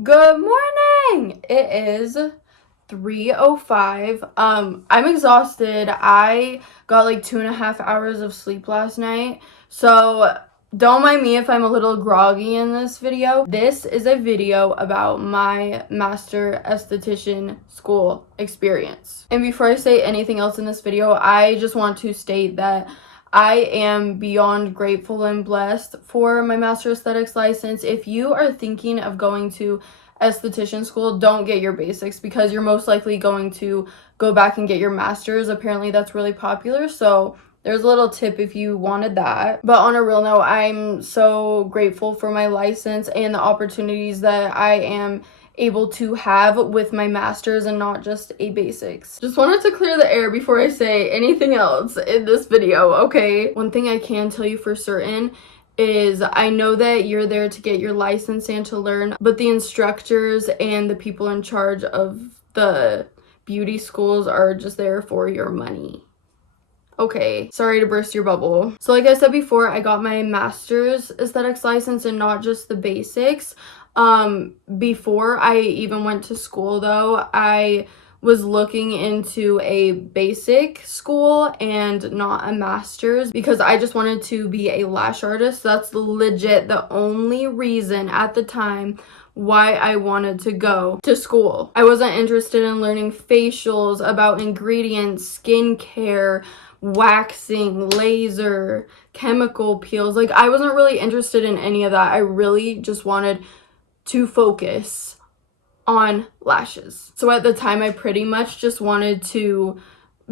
Good morning! It is 3:05. I'm exhausted. I got like 2.5 hours of sleep last night. So don't mind me if I'm a little groggy in this video. This is a video about my master esthetician school experience. And before I say anything else in this video, I just want to state that I am beyond grateful and blessed for my master aesthetics license. If you are thinking of going to esthetician school, don't get your basics because you're most likely going to go back and get your master's. Apparently that's really popular, so there's a little tip if you wanted that. But on a real note, I'm so grateful for my license and the opportunities that I am able to have with my master's and not just a basics. Just wanted to clear the air before I say anything else in this video, okay? One thing I can tell you for certain is I know that you're there to get your license and to learn, but the instructors and the people in charge of the beauty schools are just there for your money. Okay, sorry to burst your bubble. So like I said before, I got my master's aesthetics license and not just the basics. Before I even went to school though, I was looking into a basic school and not a master's because I just wanted to be a lash artist. That's legit the only reason at the time why I wanted to go to school. I wasn't interested in learning facials, about ingredients, skincare, waxing, laser, chemical peels. Like, I wasn't really interested in any of that. I really just wanted to focus on lashes. So at the time, I pretty much just wanted to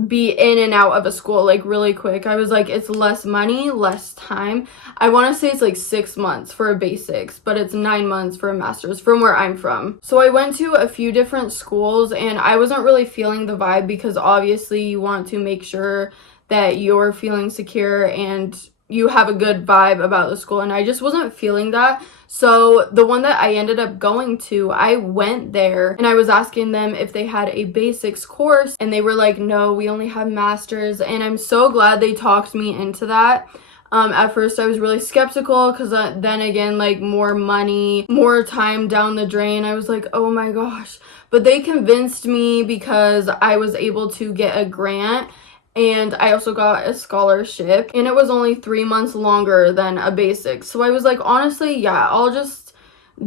be in and out of a school like really quick. I was like, it's less money, less time. I want to say it's like 6 months for a basics, but it's 9 months for a master's from where I'm from. So I went to a few different schools and I wasn't really feeling the vibe because obviously you want to make sure that you're feeling secure and you have a good vibe about the school, and I just wasn't feeling that. So the one that I ended up going to, I went there and I was asking them if they had a basics course, and they were like, no, we only have masters. And I'm so glad they talked me into that. At first I was really skeptical because then again, like, more money, more time down the drain. I was like, oh my gosh. But they convinced me because I was able to get a grant and I also got a scholarship, and it was only 3 months longer than a basic. So I was like, honestly, yeah, I'll just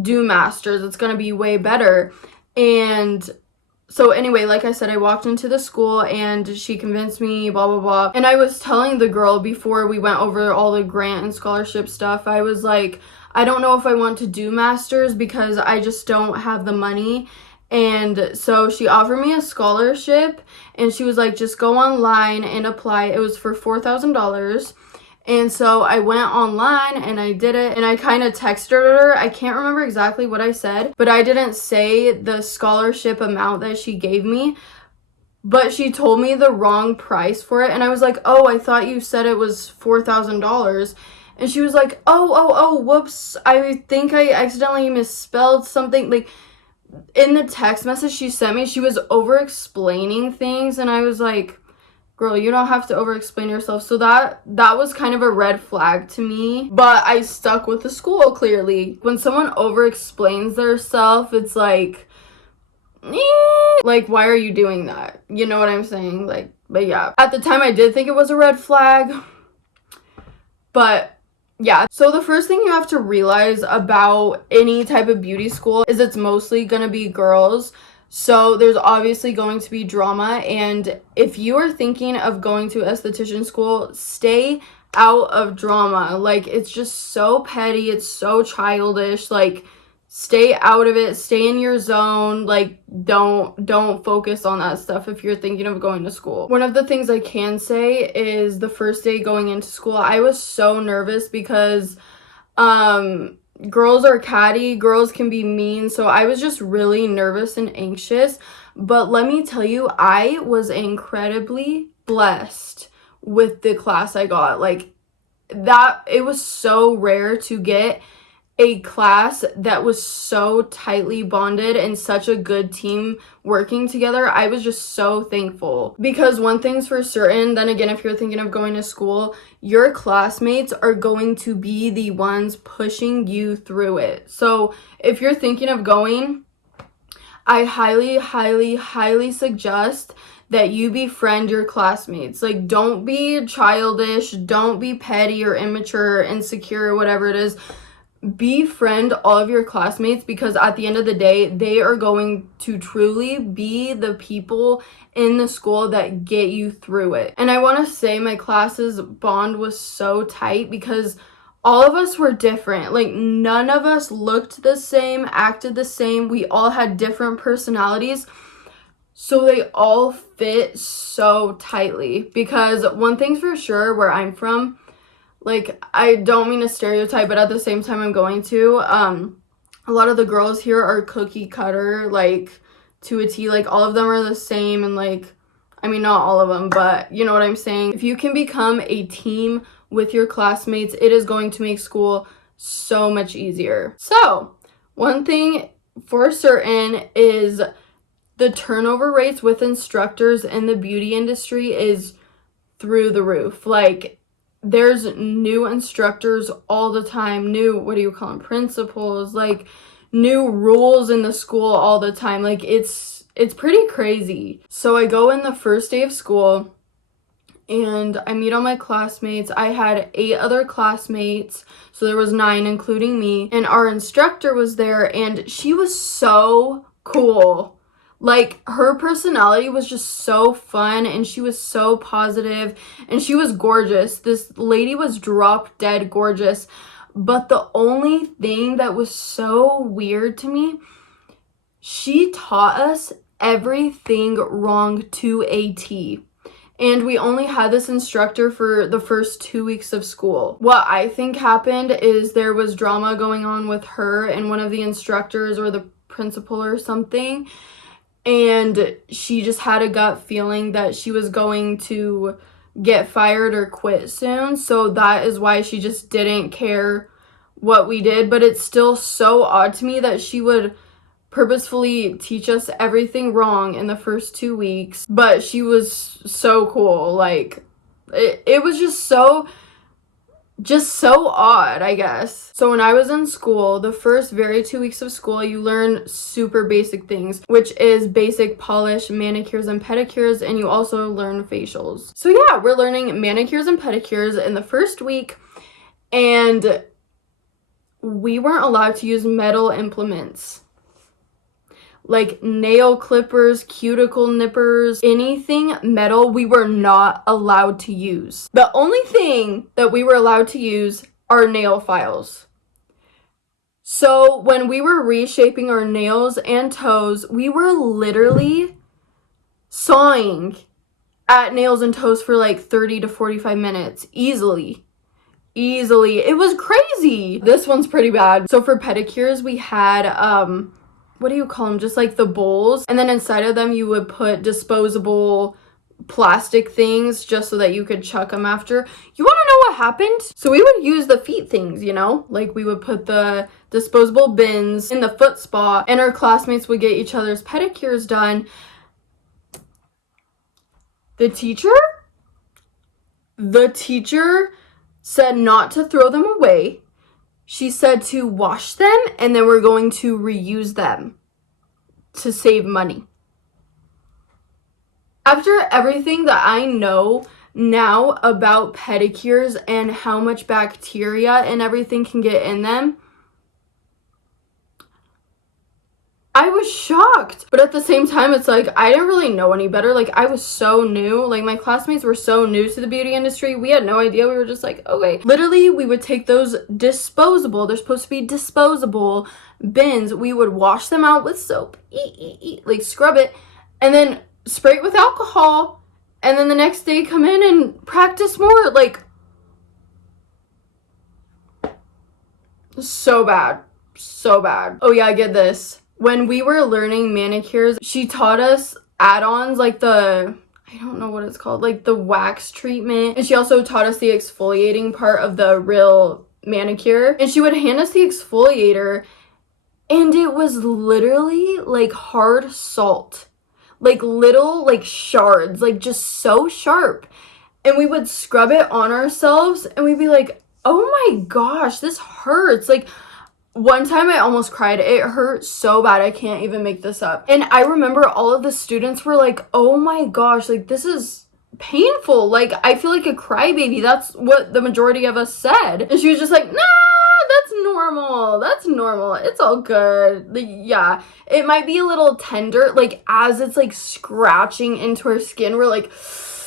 do masters. It's gonna be way better. And so anyway, like I said, I walked into the school and she convinced me, blah, blah, blah. And I was telling the girl before we went over all the grant and scholarship stuff, I was like, I don't know if I want to do masters because I just don't have the money. And so she offered me a scholarship and she was like, just go online and apply. It was for $4,000. And so I went online and I did it, and I kind of texted her. I can't remember exactly what I said, but I didn't say the scholarship amount that she gave me, but she told me the wrong price for it. And I was like, oh, I thought you said it was $4,000. And she was like, oh, whoops. I think I accidentally misspelled something. Like, in the text message she sent me, she was over explaining things, and I was like, girl, you don't have to over explain yourself. So that was kind of a red flag to me, but I stuck with the school. Clearly, when someone over explains their self, it's like, like, why are you doing that? You know what I'm saying? Like, but yeah, at the time I did think it was a red flag, but yeah. So the first thing you have to realize about any type of beauty school is it's mostly gonna be girls. So there's obviously going to be drama. And if you are thinking of going to esthetician school, stay out of drama. Like, it's just so petty. It's so childish. Like, stay out of it. Stay in your zone. Like, don't focus on that stuff if you're thinking of going to school. One of the things I can say is the first day going into school, I was so nervous because girls are catty, girls can be mean, so I was just really nervous and anxious. But let me tell you, I was incredibly blessed with the class I got. Like, that, it was so rare to get a class that was so tightly bonded and such a good team working together. I was just so thankful, because one thing's for certain, then again, if you're thinking of going to school, your classmates are going to be the ones pushing you through it. So if you're thinking of going, I highly, highly, highly suggest that you befriend your classmates. Like, don't be childish, don't be petty or immature or insecure or whatever it is. Befriend all of your classmates, because at the end of the day, they are going to truly be the people in the school that get you through it. And I want to say my class's bond was so tight because all of us were different. Like, none of us looked the same, acted the same. We all had different personalities. So they all fit so tightly, because one thing's for sure, where I'm from, like, I don't mean to stereotype, but at the same time I'm going to, a lot of the girls here are cookie cutter, like, to a T. Like, all of them are the same, and, like, I mean, not all of them, but you know what I'm saying. If you can become a team with your classmates, it is going to make school so much easier. So, one thing for certain is the turnover rates with instructors in the beauty industry is through the roof. Like, there's new instructors all the time, new, what do you call them, principals, like, new rules in the school all the time. Like, it's pretty crazy. So I go in the first day of school and I meet all my classmates. I had 8 other classmates, so there was 9 including me, and our instructor was there, and she was so cool. Like, her personality was just so fun, and she was so positive, and she was gorgeous. This lady was drop dead gorgeous. But the only thing that was so weird to me, she taught us everything wrong to a T. And we only had this instructor for the first 2 weeks of school. What I think happened is there was drama going on with her and one of the instructors, or the principal or something. And she just had a gut feeling that she was going to get fired or quit soon. So that is why she just didn't care what we did. But it's still so odd to me that she would purposefully teach us everything wrong in the first 2 weeks. But she was so cool. Like, it was just so odd, I guess. So when I was in school, the first very 2 weeks of school, you learn super basic things, which is basic polish, manicures and pedicures, and you also learn facials. So yeah, we're learning manicures and pedicures in the first week, and we weren't allowed to use metal implements. Like nail clippers, cuticle nippers, anything metal, we were not allowed to use. The only thing that we were allowed to use are nail files. So when we were reshaping our nails and toes, we were literally sawing at nails and toes for like 30 to 45 minutes, easily. It was crazy. This one's pretty bad. So for pedicures, we had, what do you call them? Just like the bowls. And then inside of them, you would put disposable plastic things just so that you could chuck them after. You want to know what happened? So we would use the feet things, you know? Like, we would put the disposable bins in the foot spa, and our classmates would get each other's pedicures done. The teacher said not to throw them away. She said to wash them, and then we're going to reuse them to save money. After everything that I know now about pedicures and how much bacteria and everything can get in them, I was shocked. But at the same time, it's like, I didn't really know any better. Like, I was so new. Like, my classmates were so new to the beauty industry. We had no idea. We were just like, okay. Literally, we would take those disposable, they're supposed to be disposable bins. We would wash them out with soap, like scrub it, and then spray it with alcohol. And then the next day come in and practice more. Like, so bad. Oh yeah, get this. When we were learning manicures, she taught us add-ons, like I don't know what it's called, like the wax treatment. And she also taught us the exfoliating part of the real manicure, and she would hand us the exfoliator, and it was literally like hard salt, like little like shards, like just so sharp. And we would scrub it on ourselves and we'd be like, oh my gosh, this hurts. Like one time I almost cried. It hurt so bad. I can't even make this up. And I remember all of the students were like, oh my gosh, like this is painful. Like I feel like a crybaby. That's what the majority of us said. And she was just like, nah, that's normal. That's normal. It's all good. Like, yeah, it might be a little tender. Like as it's like scratching into her skin, we're like,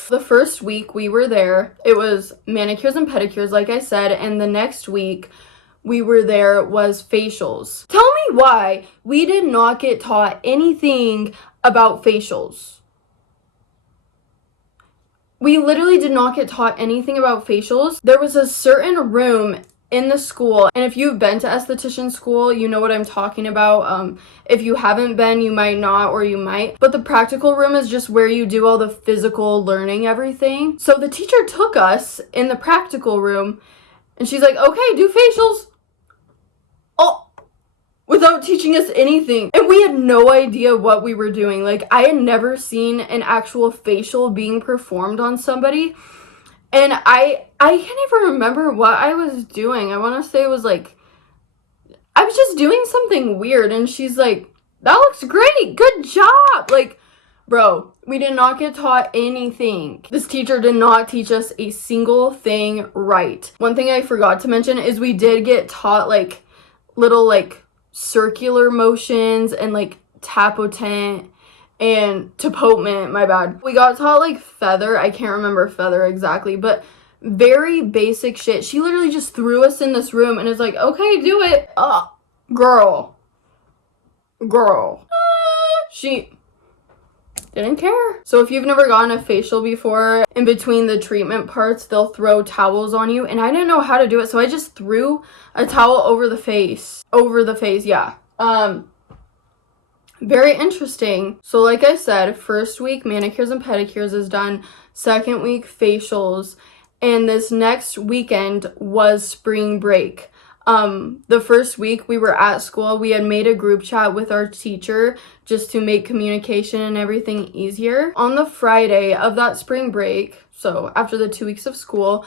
the first week we were there, it was manicures and pedicures, like I said, and the next week we were there was facials. Tell me why we did not get taught anything about facials. We literally did not get taught anything about facials. There was a certain room in the school, and if you've been to esthetician school, you know what I'm talking about. If you haven't been, you might not, or you might, but the practical room is just where you do all the physical learning, everything. So the teacher took us in the practical room and she's like, okay, do facials. Oh, without teaching us anything. And we had no idea what we were doing. Like I had never seen an actual facial being performed on somebody. And I can't even remember what I was doing. I want to say it was like, I was just doing something weird. And she's like, that looks great. Good job. Like, bro, we did not get taught anything. This teacher did not teach us a single thing right. One thing I forgot to mention is we did get taught like little like circular motions and like tapotant and tapotement, my bad. We got taught like feather. I can't remember feather exactly, but very basic shit. She literally just threw us in this room and is like, okay, do it. Girl. She didn't care. So if you've never gotten a facial before, in between the treatment parts, they'll throw towels on you. And I didn't know how to do it, so I just threw a towel over the face. Yeah. Very interesting. So like I said, first week manicures and pedicures is done. Second week facials. And this next weekend was spring break. The first week we were at school, we had made a group chat with our teacher just to make communication and everything easier. On the Friday of that spring break, so after the 2 weeks of school,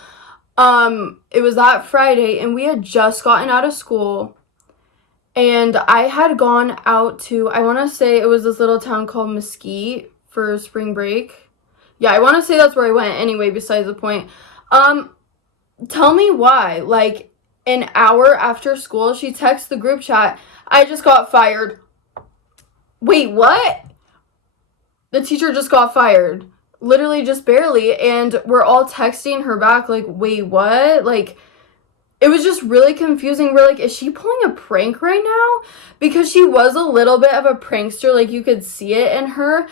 it was that Friday and we had just gotten out of school. And I had gone out to, I want to say it was this little town called Mesquite for spring break. Yeah, I want to say that's where I went. Anyway, besides the point. Tell me why. Like, an hour after school, she texts the group chat, I just got fired. Wait, what? The teacher just got fired. Literally just barely. And we're all texting her back like, wait, what? Like, it was just really confusing. We're like, is she pulling a prank right now? Because she was a little bit of a prankster. Like, you could see it in her.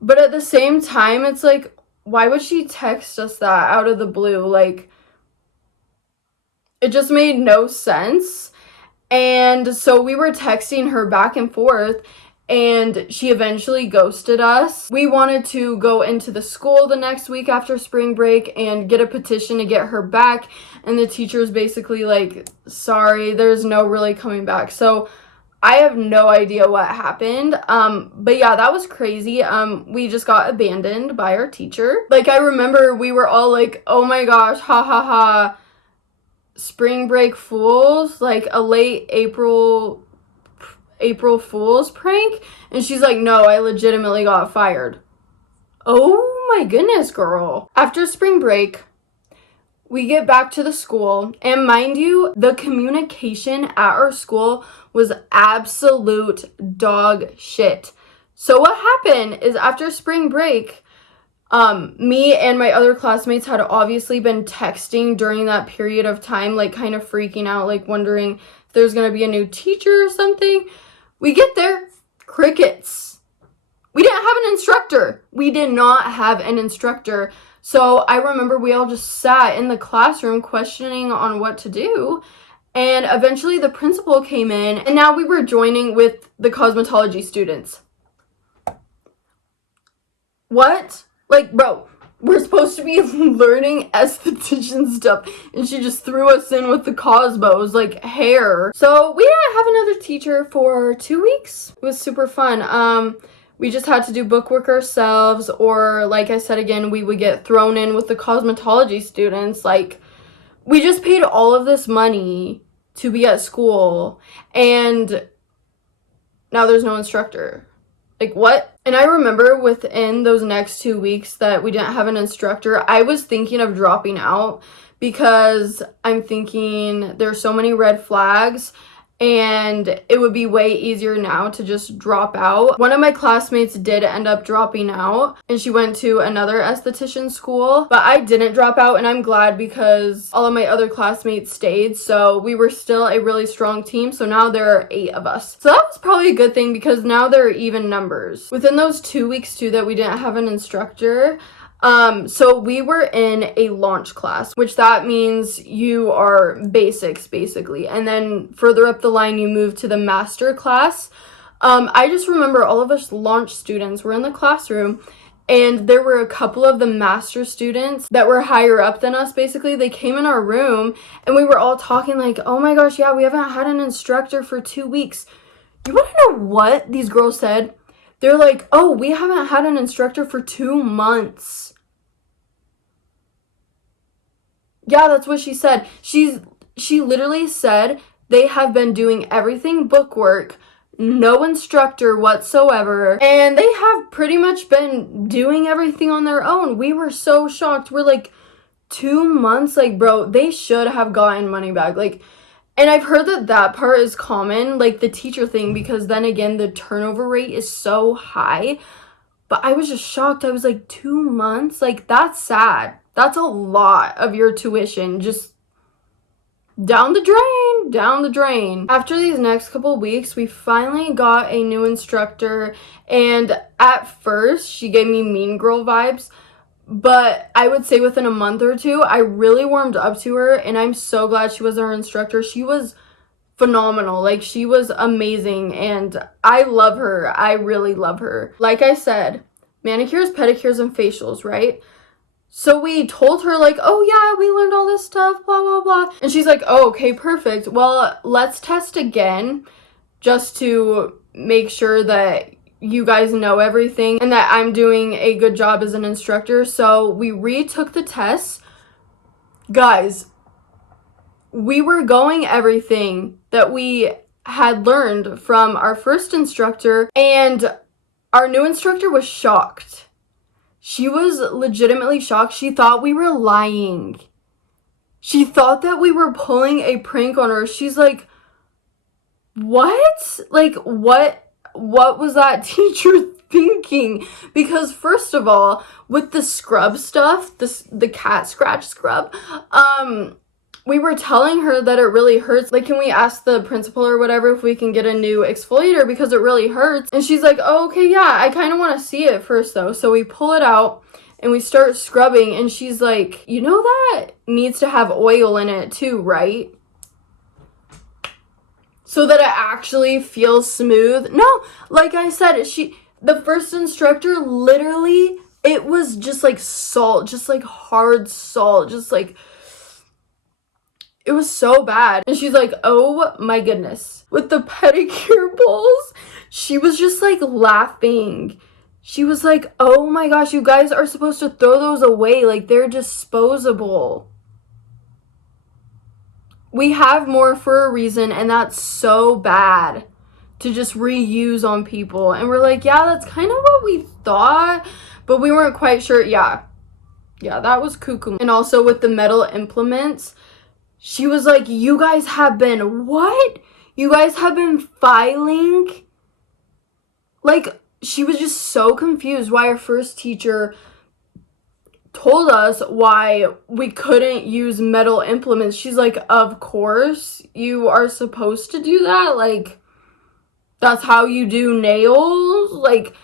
But at the same time, it's like, why would she text us that out of the blue? Like, it just made no sense. And so we were texting her back and forth. And she eventually ghosted us. We wanted to go into the school the next week after spring break and get a petition to get her back. And the teacher's basically like, sorry, there's no really coming back. So I have no idea what happened. But yeah, that was crazy. We just got abandoned by our teacher. Like, I remember we were all like, oh my gosh, ha ha ha. Spring break fools, like a late April Fool's prank. And she's like, no, I legitimately got fired. Oh my goodness, girl. After spring break, we get back to the school, and mind you, the communication at our school was absolute dog shit. So what happened is after spring break, me and my other classmates had obviously been texting during that period of time, like kind of freaking out, like wondering if there's gonna be a new teacher or something. We get there, crickets. We didn't have an instructor. We did not have an instructor. So I remember we all just sat in the classroom questioning on what to do. And eventually the principal came in, and now we were joining with the cosmetology students. What? Like, bro, we're supposed to be learning esthetician stuff, and she just threw us in with the Cosmos, like, hair. So we didn't have another teacher for 2 weeks. It was super fun. We just had to do bookwork ourselves, or like I said again, we would get thrown in with the cosmetology students. Like, we just paid all of this money to be at school, and now there's no instructor. Like, what? And I remember within those next 2 weeks that we didn't have an instructor, I was thinking of dropping out because I'm thinking there's so many red flags and it would be way easier now to just drop out. One of my classmates did end up dropping out, and she went to another esthetician school, but I didn't drop out, and I'm glad because all of my other classmates stayed, so we were still a really strong team. So now there are 8 of us. So that was probably a good thing because now there are even numbers. Within those 2 weeks too that we didn't have an instructor, so we were in a launch class, which that means you are basics basically. And then further up the line, you move to the master class. I just remember all of us launch students were in the classroom, and there were a couple of the master students that were higher up than us. Basically, they came in our room and we were all talking like, oh my gosh, yeah, we haven't had an instructor for 2 weeks. You want to know what these girls said? They're like, oh, we haven't had an instructor for 2 months. Yeah, that's what she said. She literally said they have been doing everything bookwork, no instructor whatsoever, and they have pretty much been doing everything on their own. We were so shocked. We're like, 2 months? Like, bro, they should have gotten money back. Like, and I've heard that that part is common, like the teacher thing, because then again, the turnover rate is so high. But I was just shocked. I was like, 2 months? Like, that's sad. That's a lot of your tuition just down the drain, down the drain. After these next couple weeks, we finally got a new instructor, and at first, she gave me mean girl vibes, but I would say within a month or two, I really warmed up to her, and I'm so glad she was our instructor. She was phenomenal. Like, she was amazing, and I love her. I really love her. Like I said, manicures, pedicures, and facials, right? So we told her like, oh yeah, we learned all this stuff, blah, blah, blah. And she's like, oh, okay, perfect. Well, let's test again just to make sure that you guys know everything and that I'm doing a good job as an instructor. So we retook the tests. Guys, we were going everything that we had learned from our first instructor, and our new instructor was shocked. She was legitimately shocked. She thought we were lying. She thought that we were pulling a prank on her. She's like, what? Like, what was that teacher thinking? Because first of all, with the scrub stuff, the cat scratch scrub, we were telling her that it really hurts. Like, can we ask the principal or whatever if we can get a new exfoliator because it really hurts? And she's like, oh, okay, yeah, I kind of want to see it first though. So we pull it out and we start scrubbing, and she's like, you know that needs to have oil in it too, right? So that it actually feels smooth. No, like I said, the first instructor, literally, it was just like salt, just like hard salt, just like, it was so bad. And she's like, oh my goodness. With the pedicure bowls, she was just like laughing. She was like, oh my gosh, you guys are supposed to throw those away. Like, they're disposable. We have more for a reason, and that's so bad to just reuse on people. And we're like, yeah, that's kind of what we thought, but we weren't quite sure. Yeah, that was cuckoo. And also with the metal implements, she was like, you guys have been, what? You guys have been filing? Like, she was just so confused why our first teacher told us why we couldn't use metal implements. She's like, of course, you are supposed to do that. Like, that's how you do nails. Like,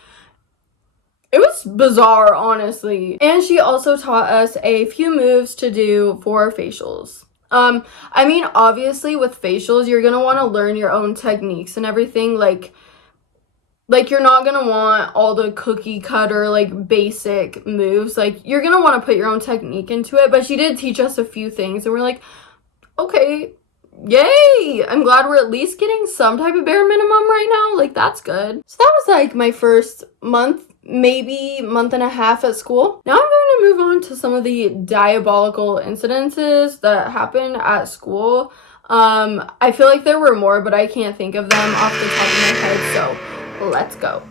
it was bizarre, honestly. And she also taught us a few moves to do for facials. I mean, obviously with facials, you're gonna want to learn your own techniques and everything. Like, like, you're not gonna want all the cookie cutter, like, basic moves. Like, you're gonna want to put your own technique into it, but she did teach us a few things, and we're like, okay, yay! I'm glad we're at least getting some type of bare minimum right now. Like, that's good. So that was, like, my first month, maybe month and a half at school. Now I'm going to move on to some of the diabolical incidences that happened at school. I feel like there were more, but I can't think of them off the top of my head, so let's go.